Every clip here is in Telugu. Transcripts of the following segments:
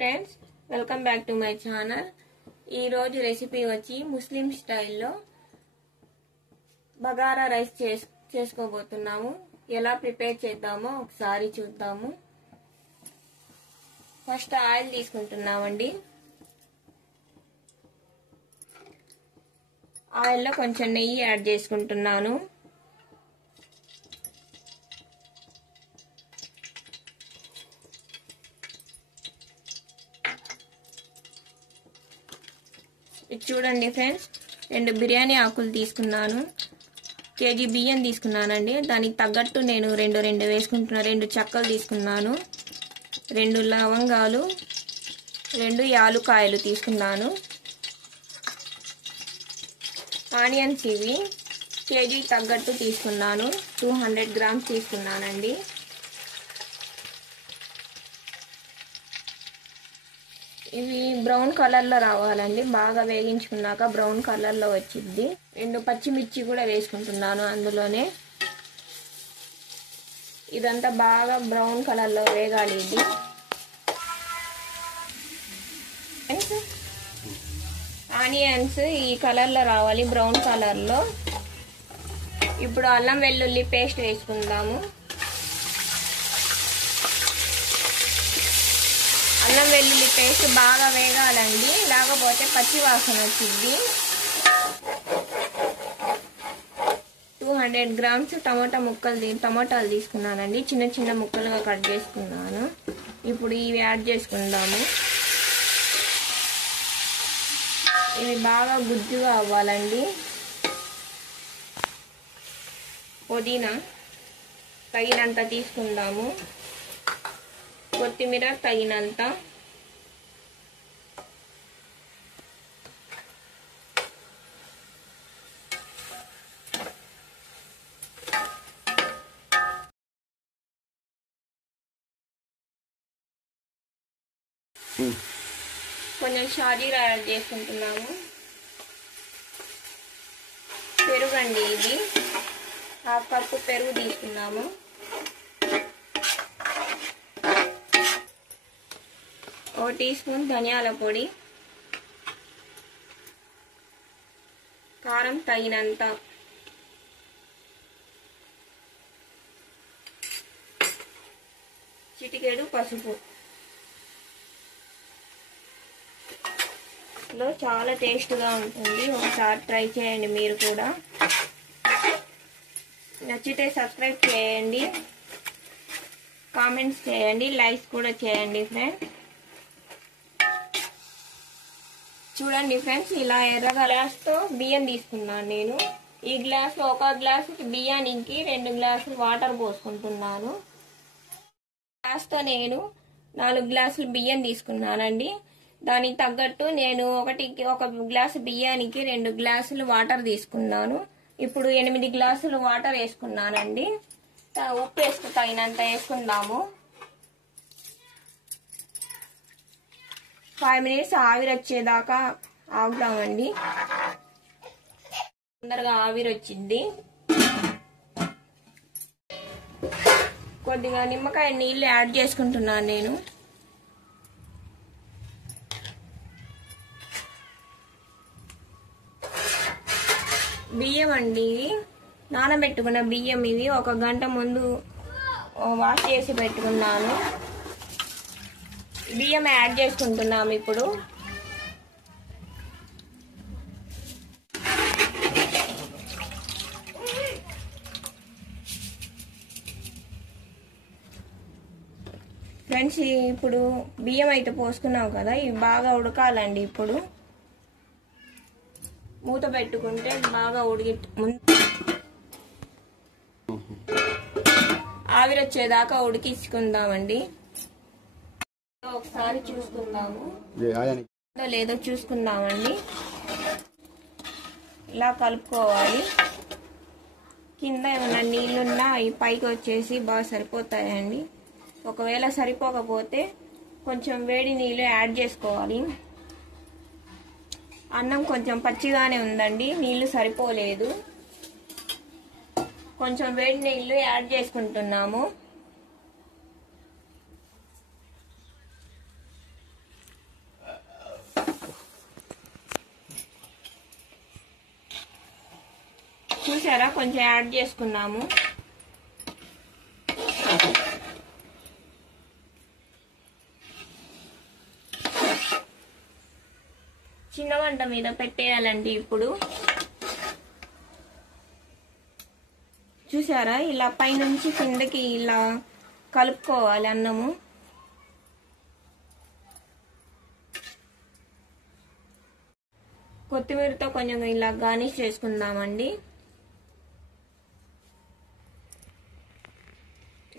Friends welcome back to my channel. ఈ రోజు రెసిపీ వచ్చి ముస్లిం స్టైల్లో బగారా రైస్ చేసుకోబోతున్నాము. ఎలా ప్రిపేర్ చేద్దామో ఒకసారి చూద్దాము. ఫస్ట్ ఆయిల్ తీసుకుంటున్నామండి. ఆయిల్లో కొంచెం నెయ్యి యాడ్ చేసుకుంటున్నాను. ఇది చూడండి ఫ్రెండ్స్, 2 బిర్యానీ ఆకులు తీసుకున్నాను. కేజీ బియ్యం తీసుకున్నానండి. దానికి తగ్గట్టు నేను రెండు వేసుకుంటున్నాను. 2 చెక్కలు తీసుకున్నాను, 2 లవంగాలు, 2 యాలుకాయలు తీసుకున్నాను. ఆనియన్స్ ఇవి కేజీ తగ్గట్టు తీసుకున్నాను. 200 గ్రామ్స్ తీసుకున్నానండి. ఇవి బ్రౌన్ కలర్లో రావాలండి. బాగా వేగించుకున్నాక బ్రౌన్ కలర్లో వచ్చింది. 2 పచ్చిమిర్చి కూడా వేసుకుంటున్నాను అందులోనే. ఇదంతా బాగా బ్రౌన్ కలర్లో వేగాలి. ఇది ఆనియన్స్ ఈ కలర్లో రావాలి, బ్రౌన్ కలర్లో. ఇప్పుడు అల్లం వెల్లుల్లి పేస్ట్ వేసుకుందాము. అల్లం వెల్లుల్లి పేస్ట్ బాగా వేగాలండి, లేకపోతే పచ్చి వాసన వచ్చింది. 200 గ్రామ్స్ టమాటాలు తీసుకున్నానండి. చిన్న చిన్న ముక్కలుగా కట్ చేసుకున్నాను. ఇప్పుడు ఇవి యాడ్ చేసుకుందాము. ఇవి బాగా గుజ్జుగా అవ్వాలండి. పుదీనా తగినంత తీసుకుందాము, కొత్తిమీర తగినంత, కొంచెం షాజీరా యాడ్ చేసుకుంటున్నాము. పెరుగండి, ఇది 1/2 కప్పు పెరుగు తీసుకున్నాము. ఒక టీ స్పూన్ ధనియాల పొడి, కారం తగినంత, చిటికెడు పసుపు. చాలా టేస్ట్గా ఉంటుంది. ఒకసారి ట్రై చేయండి మీరు కూడా. నచ్చితే సబ్స్క్రైబ్ చేయండి, కామెంట్స్ చేయండి, లైక్స్ కూడా చేయండి ఫ్రెండ్స్. చూడండి ఫ్రెండ్స్, ఇలా ఎర్ర గ్లాస్తో బియ్యం తీసుకున్నాను నేను. ఈ గ్లాస్లో 1 గ్లాసు బియ్యానికి 2 గ్లాసులు వాటర్ పోసుకుంటున్నాను. గ్లాస్తో నేను 4 గ్లాసులు బియ్యం తీసుకున్నానండి. దానికి తగ్గట్టు నేను 1 గ్లాసు బియ్యానికి 2 గ్లాసులు వాటర్ తీసుకున్నాను. ఇప్పుడు 8 గ్లాసులు వాటర్ వేసుకున్నానండి. ఉప్పు తగినంత వేసుకుందాము. 5 మినిట్స్ ఆవిరి వచ్చేదాకా ఆగుదామండి. తొందరగా ఆవిరి వచ్చింది. కొద్దిగా నిమ్మకాయ నీళ్ళు యాడ్ చేసుకుంటున్నాను నేను. బియ్యం అండి, నానబెట్టుకున్న బియ్యం ఇవి. 1 గంట ముందు వాష్ చేసి పెట్టుకున్నాను. బియ్యం యాడ్ చేసుకుంటున్నాము ఇప్పుడు. ఫ్రెండ్స్, ఇప్పుడు బియ్యం అయితే పోసుకున్నాం కదా, ఇవి బాగా ఉడకాలండి. ఇప్పుడు మూత పెట్టుకుంటే బాగా ఆవిరి వచ్చేదాకా ఉడికించుకుందామండి. ఒకసారి చూసుకుందాము, లేదో చూసుకుందామండి. ఇలా కలుపుకోవాలి. కింద ఏమైనా నీళ్ళున్నా అవి పైకి వచ్చేసి బాగా సరిపోతాయండి. ఒకవేళ సరిపోకపోతే కొంచెం వేడి నీళ్ళు యాడ్ చేసుకోవాలి. అన్నం కొంచెం పచ్చిగానే ఉందండి, నీళ్లు సరిపోలేదు. కొంచెం వేడి నీళ్ళు యాడ్ చేసుకుంటున్నాము. చూసారా, కొంచెం యాడ్ చేసుకున్నాము. చిన్న వంట మీద పెట్టేయాలండి. ఇప్పుడు చూసారా, ఇలా పైనుంచి కిందకి ఇలా కలుపుకోవాలి అన్నము. కొత్తిమీరతో కొంచెం ఇలా గార్నిష్ చేసుకుందామండి.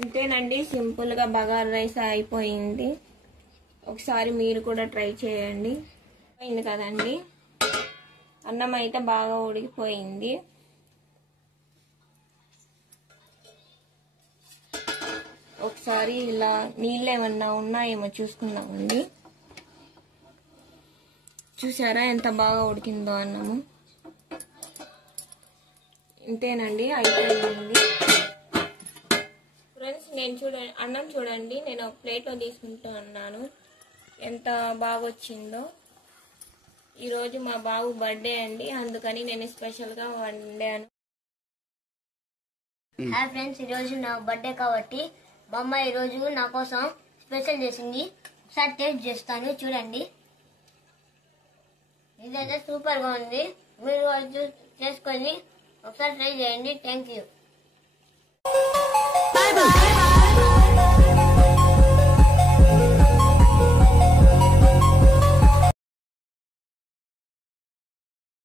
ఇంతేనండి, సింపుల్గా బగారా రైస్ అయిపోయింది. ఒకసారి మీరు కూడా ట్రై చేయండి. అయింది కదండి, అన్నం అయితే బాగా ఉడికిపోయింది. ఒకసారి ఇలా నీళ్ళు ఏమన్నా ఉన్నాయేమో చూసుకుందామండి. చూసారా ఎంత బాగా ఉడికిందో అన్నము. ఇంతేనండి, అయిపోయింది. ఫ్రెండ్స్, నేను అన్నం చూడండి, నేను ఒక ప్లేట్లో తీసుకుంటూ ఉన్నాను. ఎంత బాగా వచ్చిందో. ఈరోజు మా బాబు బర్త్డే అండి, అందుకని నేను స్పెషల్గా వండాను. హాయ్ ఫ్రెండ్స్, ఈరోజు నా బర్త్డే కాబట్టి మా అమ్మ ఈరోజు నా కోసం స్పెషల్ చేసింది. ఒకసారి టేస్ట్ చేస్తాను, చూడండి. ఇదైతే సూపర్గా ఉంది. మీరు చేసుకొని ఒకసారి ట్రై చేయండి. Thank you.